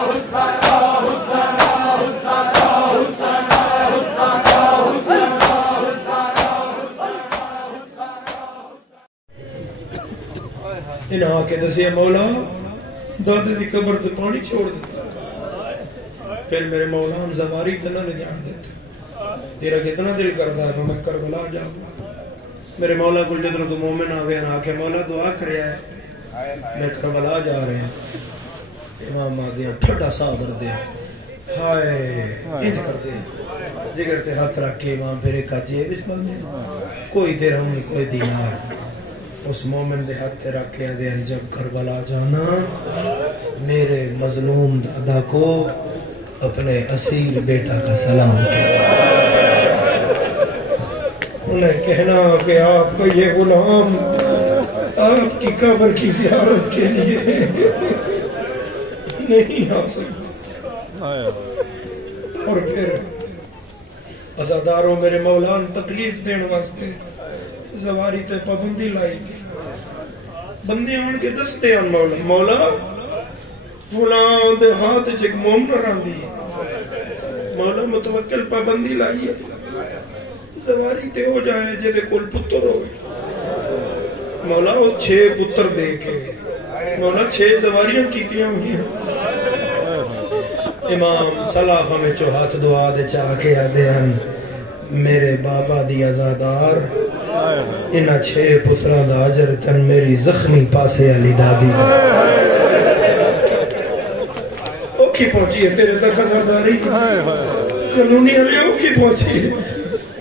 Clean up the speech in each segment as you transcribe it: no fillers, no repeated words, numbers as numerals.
انہاں آ کے دسیا مولا دادے دی قبر تے پانی چھوڑ دیتا. پھر میرے مولا ہم زواری تے نہ لے جان دیتے. تیرا کتنا دل کرتا ہے میں کربلا جاؤں. میرے مولا کو جدھر تو مومن آ گیا نہ کہ مولا دعا کریا ہے میں کربلا جا رہے ہیں. امام آ گیا ٹھڈا سا کر دیا ہائے انج کر دیا جگر تے ہاتھ رکھ کے امام پھر ایک جیب وچ بند کوئی درہم نہیں کوئی دینار اس مومن دے ہاتھ تے رکھ کے دے جب کربلا جانا میرے مظلوم دادا کو اپنے اسیر بیٹا کا سلام کیا. انہیں کہنا کہ آپ کا یہ غلام آپ کی قبر کی زیارت کے لیے نہیں آ سکتا. اور پھر عزاداروں میرے مولان تکلیف دین واسطے زواری تے پابندی لائی تھی. بندے آن کے دستے آن مولا مولا فلاں دے ہاتھ چک مومن راندی مولا متوکل پابندی لائی زواری تے ہو جائے جے دے کول پتر ہوئے. مولا وہ 6 پتر دے کے مولا 6 زواریاں کیتیاں ہوئی. امام سلافہ میں چو ہاتھ دعا دے چاہ کے آدھے ہیں میرے بابا دی عزادار انہا 6 پتران دا عجر تن میری زخمی پاسے علی دادی اوکھی پہنچی ہے تیرے تک عزاداری قانونی علی اوکھی پہنچی ہے.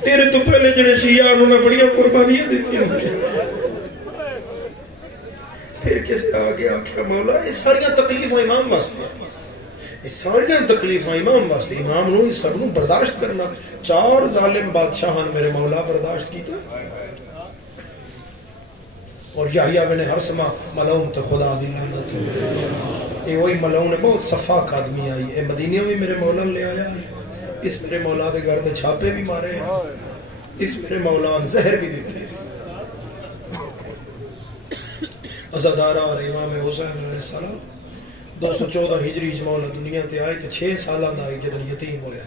تیرے تو پہلے جنہیں شیعہ انہوں نے بڑی قربانیاں دیتی ہیں. پھر کس آگے آکھا مولا یہ ساریاں تکلیفوں امام واسطے یہ ساریاں تکلیفوں امام واسطے امام نو اس سب نو برداشت کرنا 4 ظالم بادشاہان میرے مولا برداشت کیتا. اور یحییٰ بن حرثمہ ملعون تے خدا دی لعنت ہو. یہ وہی ملعون ہے بہت صفاق آدمی آئی ہے مدینہ میں میرے مولا لے آیا ہے. اس میرے مولا دے گھر میں چھاپے بھی مارے ہیں اس میرے مولا زہر بھی دیتے ہیں. عزادارہ اور امام حسین علیہ السلام 214 ہجری مولا دنیا تے آئے تو 6 سالہ دا آئی جدن یتیم ہو گیا.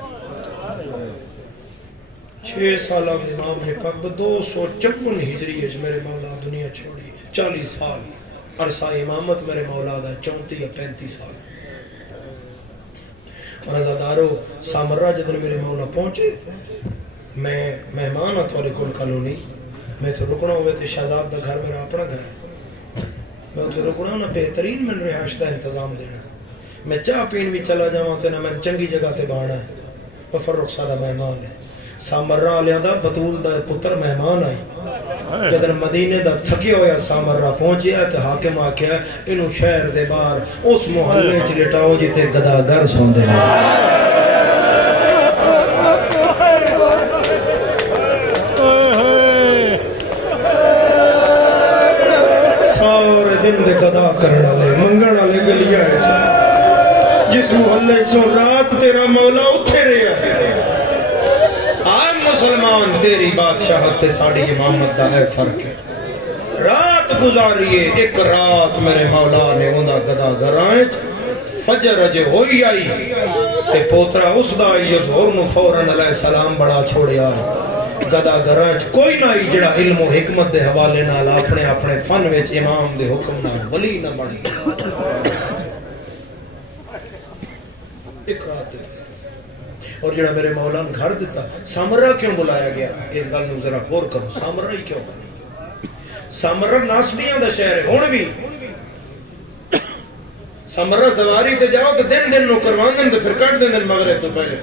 6 سالہ امام نے پاک 254 ہجری میرے مولا دنیا چھوڑی. 40 سال عرصہ امامت میرے مولا دا 34 یا 35 سال. اور عزادارو سامرہ جدن میرے مولا پہنچے میں مہمان ہاں تھوڑے کل کالونی میں تو رکنا ہوئے تھے شہزاد دا گھر میرا اپنا گھر میں اسے رکنا نہ بہترین میں رہائش کا انتظام دینا. میں چاہ پین بھی چلا جاؤں تے نہ میں چنگی جگہ تے بانا ہے. ففرق سارا مہمان ہے. سامرہ علیہ دا بطول دا پتر مہمان آئی جدن مدینے دا تھکی ہویا سامرہ پہنچیا تے حاکم آکیا انہوں شہر دے بار اس محلے چ لٹاؤ جیتے گداگر سوندے ہیں. دن دے گدا کرنا لے منگنا لے گلیا ہے جس محلے سو رات تیرا مولا اٹھے رہا ہے. آئے مسلمان تیری بادشاہت تے ساڑی امامت دا ہے فرق ہے. رات گزاریے ایک رات میرے مولا نے اندہ گدا گرائیں فجر اجے ہوئی آئی تے پوترا اس دا آئی زہر نو فوراً علیہ السلام بڑا چھوڑیا گدا گرانچ کوئی نہ جڑا علم و حکمت دے حوالے نال اپنے اپنے فن وچ امام دے حکم نال ولی نہ بن ایک رات اور جڑا میرے مولا نے گھر دیتا سامرہ کیوں بلایا گیا اس گل نو ذرا غور کرو. سامرہ ہی کیوں کرنا؟ سامرہ ناسبیاں دا شہر ہے. ہن بھی سامرہ سواری تے جاؤ تے دن دن نو کرواندن تے پھر کٹ دین مغرب تو پہلے.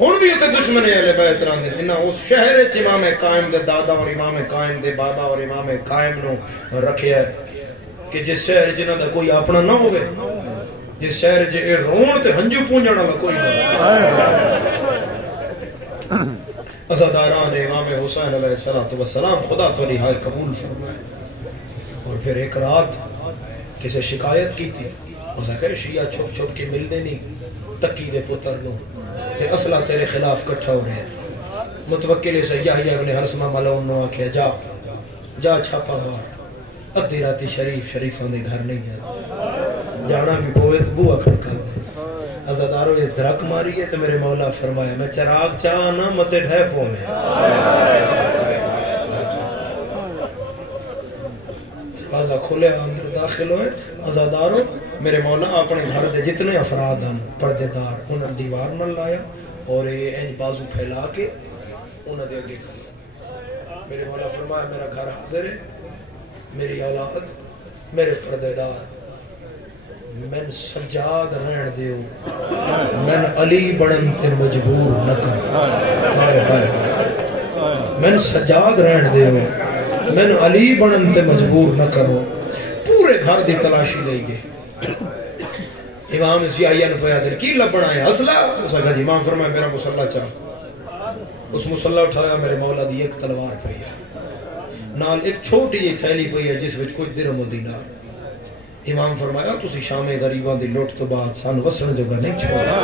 ہن بھی اتنے دشمن اہل بیت راندے انہاں اس شہر وچ امام قائم دے دادا اور امام قائم دے بابا اور امام قائم نو رکھیا ہے کہ جس شہر جنہاں دا کوئی اپنا نہ ہوئے جس شہر چ اے رون تے ہنجو پونجن والا کوئی نہ. عزاداران امام حسین علیہ السلام خدا تو نہائے قبول فرمائے. اور پھر ایک رات کسی شکایت کی تھی اس نے کہا شیعہ چھپ چھپ کے ملنے نہیں تکی دے پتر نو تے اصلہ تیرے خلاف کٹھا ہو رہے ہیں. متوکل سے یحییٰ ابن حرثمہ ملعون نو آکھیا جا چھاپا مار ادھی راتی شریفاں دے گھر نہیں جانا جانا بھی پوے تو بوا کھڑکا عزادارو یہ دھرک ماری ہے تو میرے مولا فرمایا میں چراغ چاہنا متے ڈھے پو میں بازا کھولے اندر داخل ہوئے عزادارو میرے مولا اپنے گھر دے جتنے افراد ہیں پردے دار انہوں دیوار نہ لایا اور یہ انج بازو پھیلا کے انہوں دے اگے کھڑا میرے مولا فرمایا میرا گھر حاضر ہے میری اولاد میرے پردے دار میں سجاد رہن دیو میں علی بڑن تے مجبور نہ کر میں سجاد رہن دیو میں علی بڑن تے مجبور نہ کرو پورے گھر دی تلاشی لے گئے امام سیاہیہ نے پویا دل کی لبنا ہے اسلحہ اس نے کہا جی امام فرمایا میرا مسلح چاہ اس مسلح اٹھایا میرے مولا دی ایک تلوار پئی ہے نال ایک چھوٹی جی تھیلی پئی ہے جس وچ کچھ درہم و دینار امام فرمایا تسی شام غریباں دی لوٹ تو بعد سان وسن جگہ نہیں چھوڑا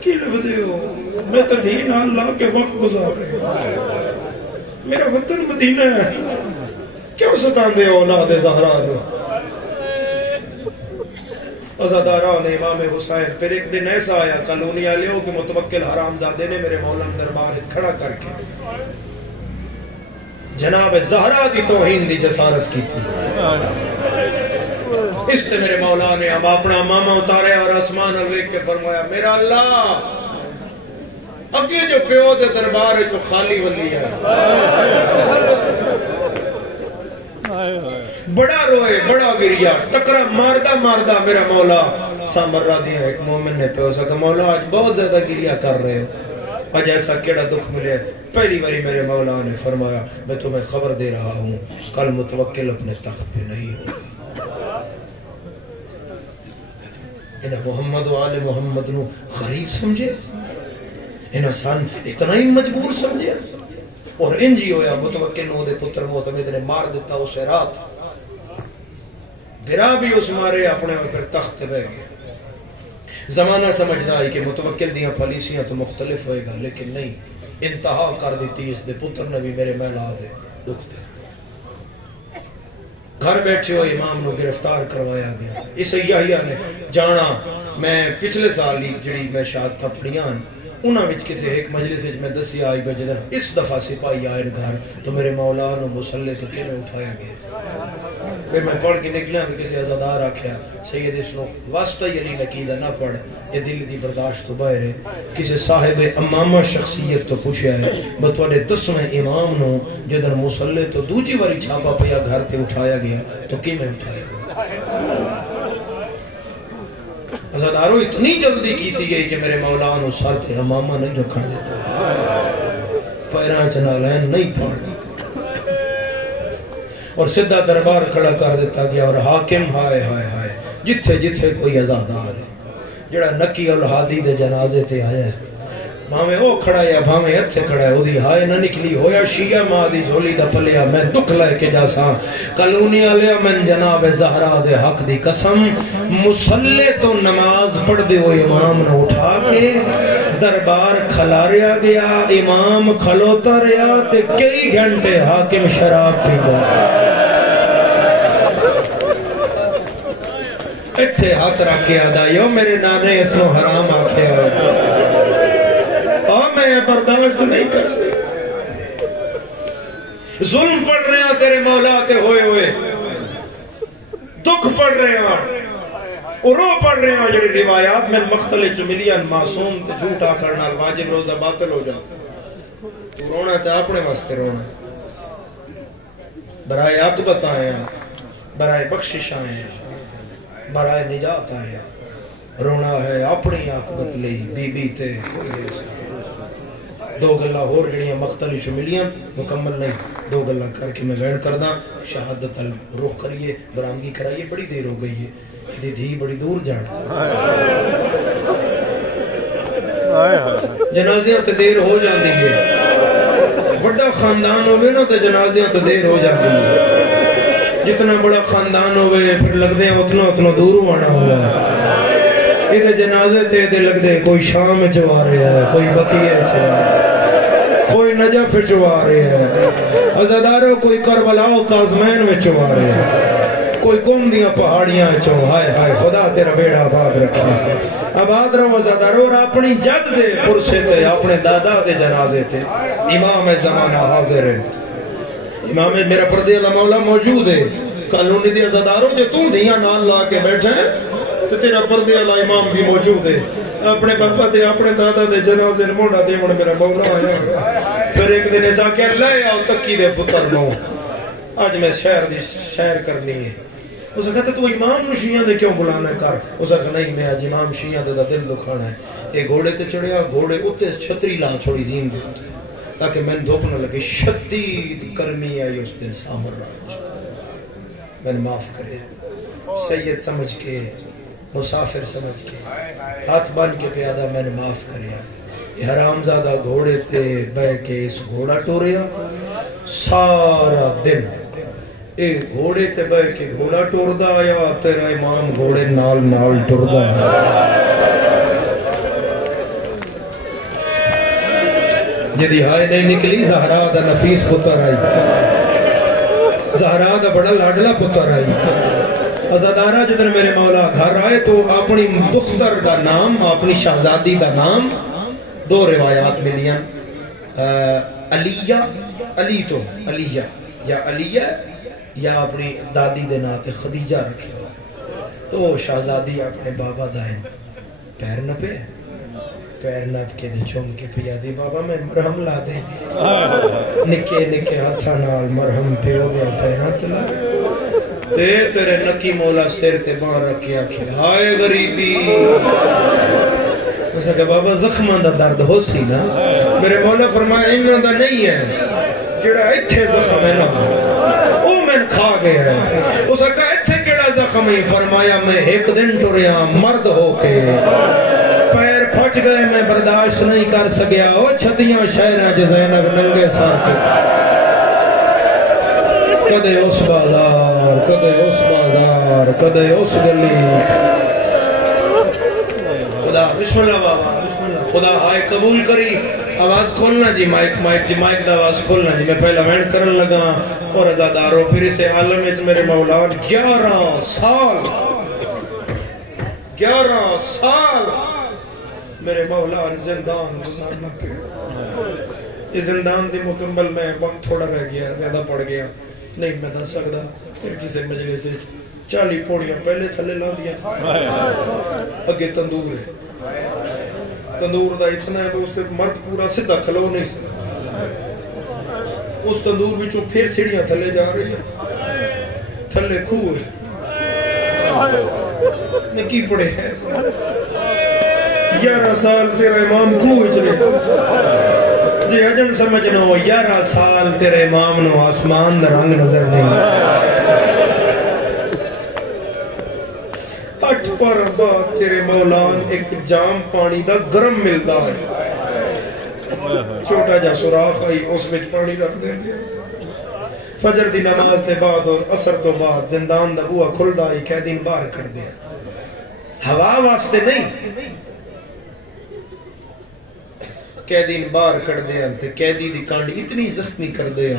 کی لبدے ہو میں تو دین اللہ کے وقت گزار رہے میرا وطن مدینہ ہے کیوں ستان دے اولاد زہرا دو عزاداران امام حسین پھر ایک دن ایسا آیا کالونی والے ہو کہ متوکل حرام زادے نے میرے مولا دربار کھڑا کر کے جناب زہرا دی توہین دی جسارت کی تھی اس سے میرے مولا نے اب اپنا ماما اتارے اور آسمان الویک کے فرمایا میرا اللہ اگے جو پیو دے دربار ہے تو خالی ولی ہے بڑا روئے بڑا گریا ٹکرا ماردہ ماردہ میرا مولا سامرہ دیا ایک مومن نے پیو سکا مولا آج بہت زیادہ گریا کر رہے ہو آج ایسا کیڑا دکھ ملے پہلی باری میرے مولا نے فرمایا میں تمہیں خبر دے رہا ہوں کل متوکل اپنے تخت پہ نہیں ہو انہیں محمد و آل محمد نو غریب سمجھے انہیں سان اتنا ہی مجبور سمجھے اور انجی ہویا متوکل نو دے پتر معتمد نے مار دیتا اسے رات برا بھی اس مارے اپنے اوپر تخت بہ گئے زمانہ سمجھنا آئی کہ متوکل دیاں پالیسیاں تو مختلف ہوئے گا لیکن نہیں انتہا کر دیتی اس دے پتر نے بھی میرے میلا دے دکھتے گھر بیٹھے ہو امام نو گرفتار کروایا گیا اس یحییٰ نے جانا میں پچھلے سال ہی جڑی میں شہادت پڑھیاں انہاں وچ کسی ایک مجلس وچ میں دسی آئی بجے اس دفعہ سپاہی آئے گھر تو میرے مولا نو مسلح تو کیویں اٹھایا گیا پھر میں پڑھ کے نکلا تو کسی عزادار آکھیا سید اس نو واسطہ علی نقیدہ نہ پڑھ یہ دل دی برداشت تو باہر ہے کسی صاحب امامہ شخصیت تو پوچھیا ہے میں تواڈے 10ویں امام نو جدن مسلح تو دوجی واری چھاپا پیا گھر تے اٹھایا گیا تو کیویں اٹھایا گیا عزادارو اتنی جلدی کیتی گئی کہ میرے مولا نو سر تے امامہ نہیں رکھن دیتا پیراں چ نالین نہیں پھاڑ اور سدھا دربار کھڑا کر دیتا گیا اور حاکم ہائے ہائے ہائے جتھے جتھے کوئی عزادار ہے جڑا نکی الہادی دے جنازے تے آیا ہے بھاویں او کھڑا ہے بھاویں ہتھے کھڑا ہے اودی ہائے نہ نکلی ہویا شیعہ ماں دی جھولی دا پلیا میں دکھ لے کے جاساں کالونی والیا میں جناب زہرا دے حق دی قسم مصلی تو نماز پڑھ دے ہوئے امام نے اٹھا کے دربار کھلاریا گیا امام کھلوتا رہا تے کئی گھنٹے حاکم شراب پیندا اتھے ہاتھ رکھ کے آدائیو میرے نانے اس نو حرام آکھے ہوئے میں برداشت نہیں کر سکتا ظلم پڑھ رہے ہیں تیرے مولا تے ہوئے ہوئے دکھ پڑھ رہے ہیں اور رو پڑھ رہے ہیں جڑی روایات میں مختلف ملین معصوم تے جھوٹا کرنا واجب روزہ باطل ہو جا تو رونا تے اپنے واسطے رونا برائے عاقبت آئے ہیں برائے بخشش آئے ہیں برائے نجات آئے ہیں رونا ہے اپنی عاقبت لئی بی بی تے دو گلہ اور جڑیاں مختلف ملیاں مکمل نہیں دو گلہ کر کے میں ویڑ کردہ شہادت روح کریے برامگی کرائیے بڑی دیر ہو گئی ہے دی دھی بڑی دور جان جنازیاں تے دیر ہو جاندی ہے بڑا خاندان ہوئے نا تے جنازیاں تے دیر ہو جاندی ہے جتنا بڑا خاندان ہوئے پھر لگ دے اتنا دور آنا ہوگا یہ جنازے تے دے لگ دے کوئی شام چوا رہے ہے کوئی بقیہ چوا کوئی نجف چوا رہے ہے عزادارو کوئی کربلا و کاظمین میں چوا رہے ہے کوئی قوم دیاں پہاڑیاں چوں ہائے ہائے خدا تیرا بیڑا آباد رکھا آباد رہو زادار اور اپنی جد دے پرسے تے اپنے دادا دے جنازے تے امام زمانہ حاضر ہے امام میرا پردے اللہ مولا موجود ہے قانونی دیا زاداروں جو تم دیاں نال لا کے بیٹھے ہیں تو تیرا پردے اللہ امام بھی موجود ہے اپنے باپا دے اپنے دادا دے جنازے موڑا دے من میرا مولا آیا پھر ایک دن ایسا کہ لے آؤ تکی دے پتر نو آج میں شہر کرنی ہے اسے کہتے تو امام نو شیعہ دے کیوں بلانا کر اسے کہا نہیں میں آج امام شیعہ دے دا دل دکھانا ہے ایک گھوڑے تے چڑھیا گھوڑے اتے چھتری لا چھوڑی زین دے تاکہ میں دھوپ نہ لگے شدید گرمی آئی اس دن سامر راج میں معاف کرے سید سمجھ کے مسافر سمجھ کے ہاتھ بان کے پیادہ میں نے معاف کریا یہ حرام زادہ گھوڑے تے بے کے اس گھوڑا ٹوریا سارا دن ایک گھوڑے تے بے کے گھوڑا ٹوردا آیا تیرا امام گھوڑے نال نال ٹوردا جدی ہائے نہیں نکلی زہرا دا نفیس پتر آئی زہرا دا بڑا لاڈلا پتر آئی ازادارہ جدن میرے مولا گھر آئے تو اپنی دختر کا نام اپنی شہزادی کا نام دو روایات ملیاں علیہ علی تو علیہ یا علیہ یا اپنی دادی دے ناتے خدیجہ رکھے تو شہزادی اپنے بابا دائیں پیر نہ پہ پیر نپ کے دے چوم کے پیا دی بابا میں مرہم لا دیں نکے نکے ہاتھا نال مرہم پیو دیا پیرہ تلا تیرے نکی مولا سیر تے بان رکھیا کھلا ہائے غریبی اسے کہ بابا زخمان دا درد ہو سی نا میرے مولا فرمایا انہاں دا نہیں ہے جڑا اتھے زخم ہے نا او میں کھا گیا ہے اسے کہا اتھے کیڑا زخم ہے فرمایا میں ایک دن ٹوریا مرد ہو کے پیر پھٹ گئے میں برداشت نہیں کر سکیا او چھتیاں شہریں جو زینب ننگے ساتھ کدے اس بازار کدے اس بازار کدے اس گلی خدا بسم اللہ بابا بسم اللہ خدا آئے قبول کری آواز کھولنا جی مائک دا آواز کھولنا جی میں پہلا وینڈ کرن لگا اور ازاداروں پھر اسے عالم میں میرے مولا 11 سال میرے مولا زندان گزارنا پھر اس زندان دی مکمل میں وقت تھوڑا رہ گیا زیادہ پڑ گیا نہیں میں دس سکتا پھر کسی مجلے سے 40 پوڑیاں پہلے تھلے لا دیا اگے تندور ہے تندور دا اتنا ہے اس کے مرد پورا سدھا کھلو نہیں سکتا اس تندور بچوں پھر سیڑیاں تھلے جا رہی ہیں تھلے کھو میں کی پڑے ہے 11 سال تیرا امام کھو بچ جی اجن سمجھنا ہو 11 سال تیرے امام نو آسمان دا رنگ نظر نہیں 8 پر بعد تیرے مولان ایک جام پانی دا گرم ملتا ہے چھوٹا جا سوراخ آئی اس میں پانی رکھ دیں فجر دی نماز دے بعد اور عصر تو بعد زندان دا بوا کھلدا ہی قیدین باہر کر دیا ہوا واسطے نہیں قیدین باہر کر دیا تے قیدی دی کانڈ اتنی زخمی کر دیا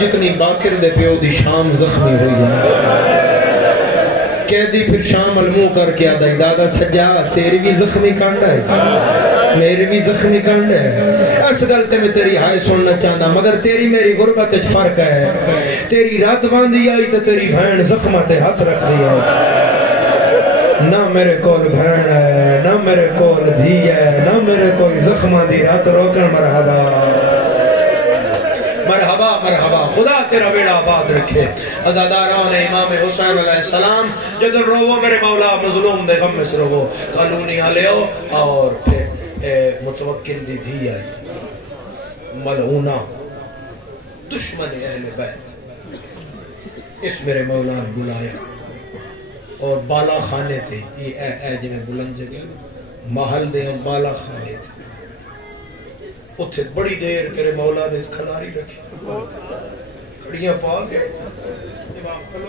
جتنی باکر دے پیو دی شام زخمی ہوئی ہے قیدی پھر شام المو کر کے آدھا دادا سجا تیری بھی زخمی کانڈ ہے میری بھی زخمی کانڈ ہے اس گلتے میں تیری ہائے سننا چاہتا مگر تیری میری غربت فرق ہے تیری رات باندھی آئی تو تیری بہن زخمت ہاتھ رکھ دیا نہ میرے کول بہن ہے نہ میرے کول دھی ہے نہ میرے کوئی زخمہ دی رات روکن مرحبا مرحبا مرحبا خدا تیرا بیڑا آباد رکھے ازاداران امام حسین علیہ السلام جدر روو میرے مولا مظلوم دے غم میں سے روو قانونی علیہ اور پھر متوکل دی دھی آئی ملعونہ دشمن اہل بیت اس میرے مولا نے بلایا اور بالا خانے تھے یہ اے جنہیں بلند جگہ محل دے بالا خانے تھے اتھے بڑی دیر تیرے مولا نے اس کھلاری رکھی کھڑیاں پا گئے امام کھلو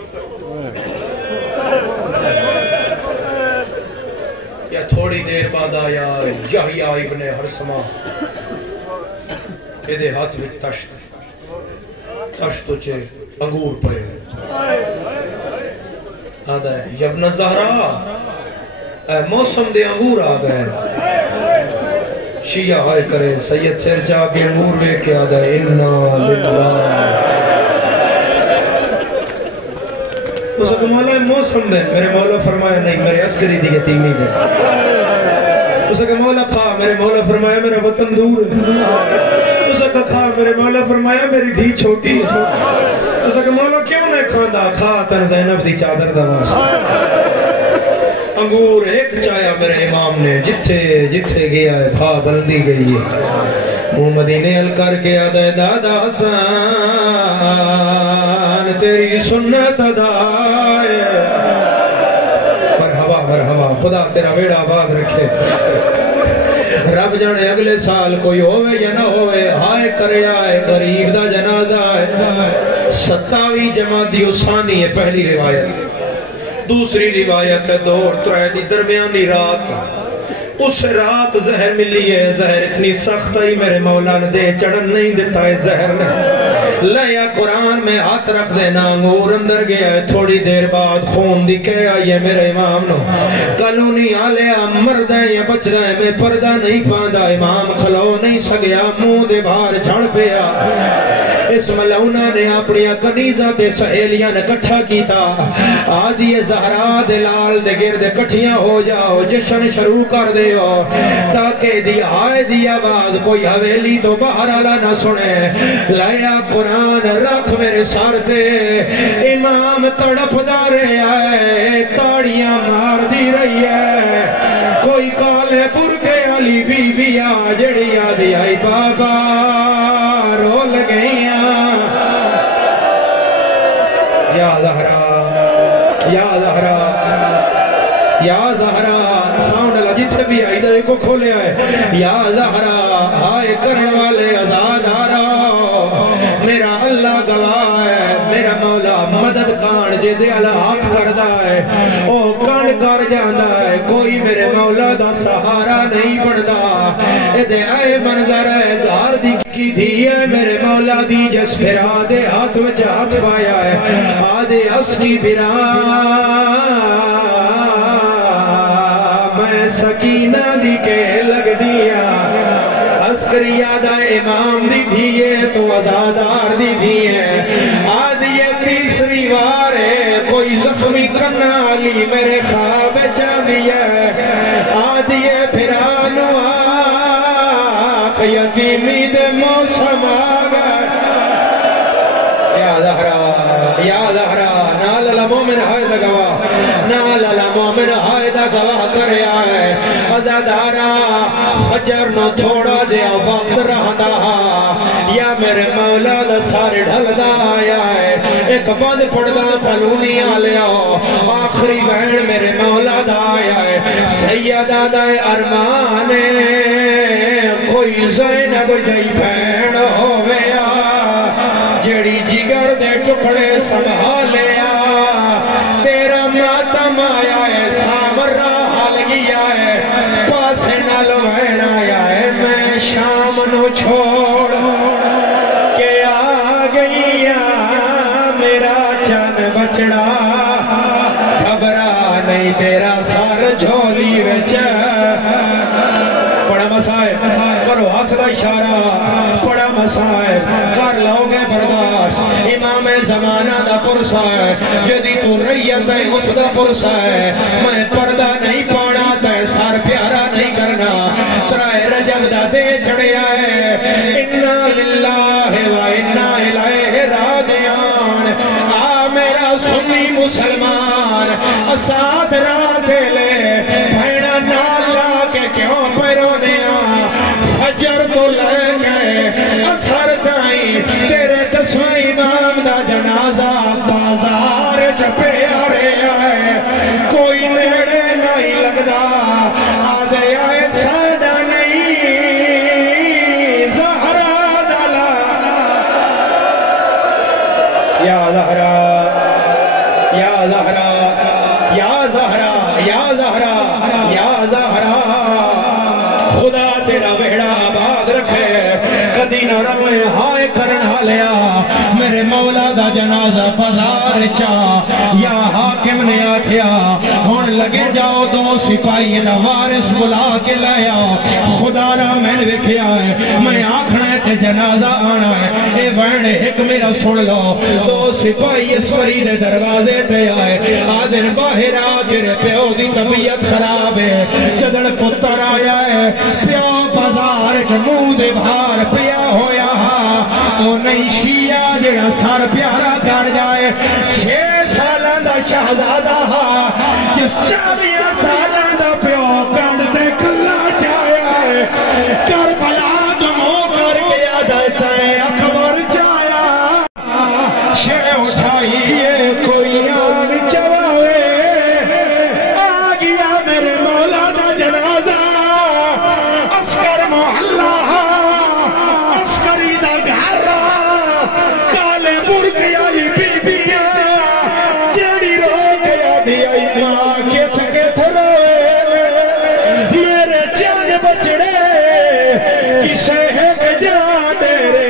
یا تھوڑی دیر بعد آیا یحییٰ ابن حرسمہ یہ ہاتھ میں تشت تشت چے انگور پڑے آدھا ہے یبن زہرا اے موسم دے انگور آ گئے شیعہ آئے کرے سید سیر جا کے انگور لے کے آدھا ہے انا للہ اس کو مولا موسم دے میرے مولا فرمایا نہیں میرے عسکری دی یتیمی دے اس کو مولا کھا میرے مولا فرمایا میرا وطن دور ہے اس کو کھا میرے مولا فرمایا میری دھی چھوٹی ہے اس کو مولا کیوں نہیں کھاندہ کھا تن زینب دی چادر دا واسطہ انگور ایک چایا میرے امام نے جتھے گیا ہے بھا بلندی گئی ہے وہ مدینے ال کر کے آدھے دادا حسان تیری سنت ادائے مرحبا خدا تیرا ویڑا آباد رکھے رب جانے اگلے سال کوئی ہوئے یا نہ ہوئے ہائے کرے آئے غریب دا جنازہ ہے 27 جمادی ثانی ہے پہلی روایت دوسری روایت ہے 2 اور 3 دی درمیانی رات اس رات زہر ملی ہے زہر اتنی سخت ہے میرے مولا نے دے چڑھن نہیں دیتا ہے زہر نے لیا قرآن میں ہاتھ رکھ دینا انگور اندر گیا ہے تھوڑی دیر بعد خون دی کہے آئیے میرے امام نو کلونی آلیا مرد ہے یا بچ رہے میں پردہ نہیں پاندہ امام کھلو نہیں سگیا منہ دے باہر چھڑ پیا اس ملونہ نے اپنی کنیزہ تے سہیلیاں نے کٹھا کیتا آدھی زہرا دلال دے گرد کٹھیاں ہو جاؤ جشن شروع کر دے تاکہ آئے دی آواز کوئی حویلی تو باہر آلا نہ سنے لیا قرآن رکھ میرے سار تے امام تڑپ دارے آئے تاڑیاں مار دی رہی ہے کوئی کالے برکے علی بی بی جڑی آدھی آئی بابا رو لگئیاں یا زہرا یا زہرا یا زہرا ساؤنڈ اللہ جتھے بھی آئی دے کو کھولے آئے یا زہرا آئے کرنے والے ازاد آرہا میرا اللہ گواہ ہے میرا مولا مدد کان جے دے اللہ ہاتھ کردہ ہے او کان کر جاندہ ہے کوئی میرے مولا دا سہارا نہیں بڑھدا دے آئے منظر ہے گھار دی کی تھی ہے میرے مولا دی جس پھرا دے ہاتھ وچ ہاتھ پایا ہے آدھے اس کی میں سکینہ دی کے لگ دیا عسکری آدھا امام دی دیئے تو ازادار دی دیئے آدھی تیسری وارے کوئی زخمی کرنا علی میرے خواب چاندی ہے آدھی پھرانو آخ یتیمی دے موسم آگا یا زہرا نال المومن حائدہ گواہ نال المومن حائدہ گواہ کرے آئے ازادارا فجر نو تھوڑا جیا وقت رہدا یا میرے مولا دا سارے ڈھل دا آیا ہے ایک بند پڑھدا قانونی آلیا آخری بہن میرے مولا دا آیا ہے سیدہ دا ارمان کوئی زینب جائی بہن ہویا جڑی جگر دے ٹکڑے سنبھالیا تیرا ماتم آیا ہے سامر راہ لگیا ہے پاسے نہ لوین آیا ہے میں شام نو چھوڑ کے آ گئی میرا چن بچڑا گھبرا نہیں تیرا سار جھولی وچ بڑا مسائل کرو ہاتھ کا اشارہ بڑا مسائل کر لو گے برداشت امام زمانہ دا پرسا ہے جدی تو ریت ہے اس دا پرسا ہے میں پردہ نہیں پانا تے سار پیارا نہیں کرنا ترائے رجب دا دے چڑیا ہے انا للہ و انا الیہ راجعون آ میرا سنی مسلمان اساد راہ لے بھیڑا نالا کے کیوں پیرونے فجر تو لے گئے اثر دائیں تیرے 10ویں امام دا جنازہ بازار چپے آ رہے آئے کوئی نیڑے نہیں لگدا آدھے آئے سادہ نہیں زہرا دالا یا زہرا یا زہرا یا زہرا یا زہرا یا زہرا خدا تیرا ویڑا آباد رکھے مدینہ روے ہائے کرن حالیا میرے مولا دا جنازہ بازار چا یا حاکم نے آکھیا ہون لگے جاؤ دو سپاہی نہ وارث بلا کے لایا خدا را میں وکھیا ہے میں آکھنا ہے تے جنازہ آنا ہے اے وڑنے ایک میرا سن لو دو سپاہی اسکری نے دروازے تے آئے آدن باہر آ کے پیو دی طبیعت خراب ہے جدن پتر آیا ہے پیو بازار چ منہ دے بھار پیا ہویا او نہیں شیعہ جڑا سر پیارا کر جائے 6 سالاں دا شہزادہ جس 40 سالاں دا پیو کنڈ تے کلا چایا ہے کربلا دمو کر کے عادت ہے اکبر چایا شے اٹھائیے کوئی آن چواوے آ گیا میرے مولا دا جنازہ عسکر محلہ عسکری دا گھر کالے مرغی والی بیبیاں جڑی رو گیا دیا ماں کت روئے میرے جان بچڑے کسے ہے جان رے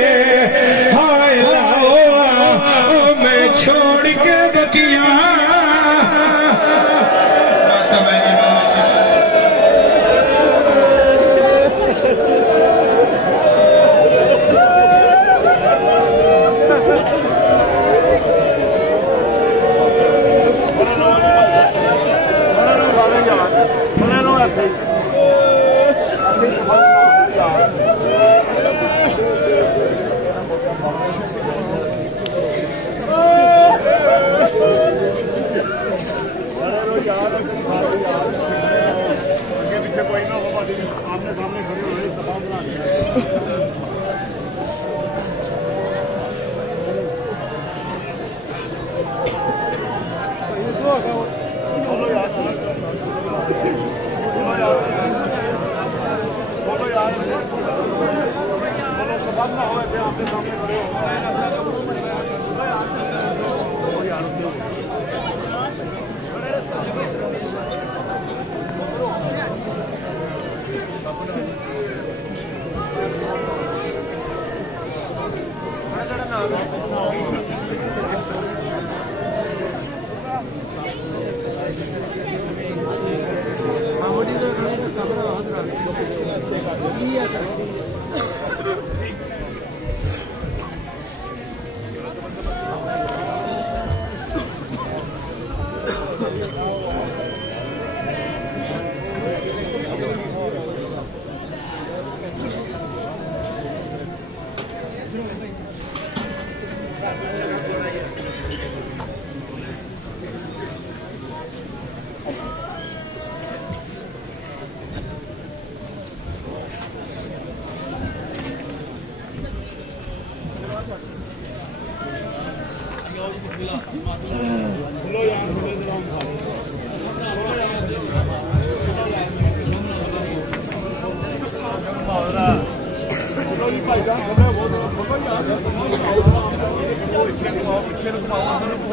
ہائے لاؤ میں چھوڑ کے بکیا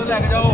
لے کے جاؤ